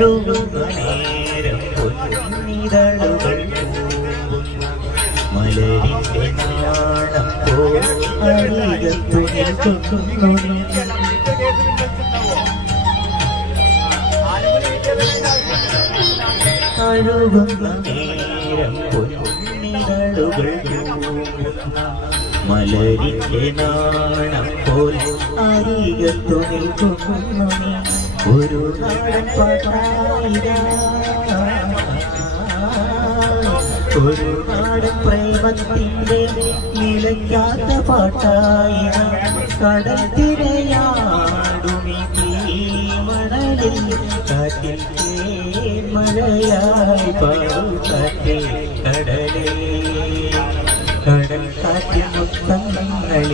തഴുകുന്ന നേരം പൊന്നിതളുകൾ മലരിന്റെ നാണം അരികത്തു നിൽക്കുന്നു തഴുകുന്ന നേരം പൊന്നിതളുകൾ മലരിന്റെ നാണം പോൽ അരികത്തു നിൽക്കുന്നു ഒരു നാടൻ പാട്ടായിര ഒരു നാടൻ പ്രേമത്തിന്റെ നിലയ്ക്കാത്ത പാട്ടായിര കടൽ തിരയാടുമി മണലിൽ കാറ്റിൽ മഴയായി പാടും കാറ്റേ കടലേ കടൽ കാറ്റിൽ മുത്തങ്ങളിൽ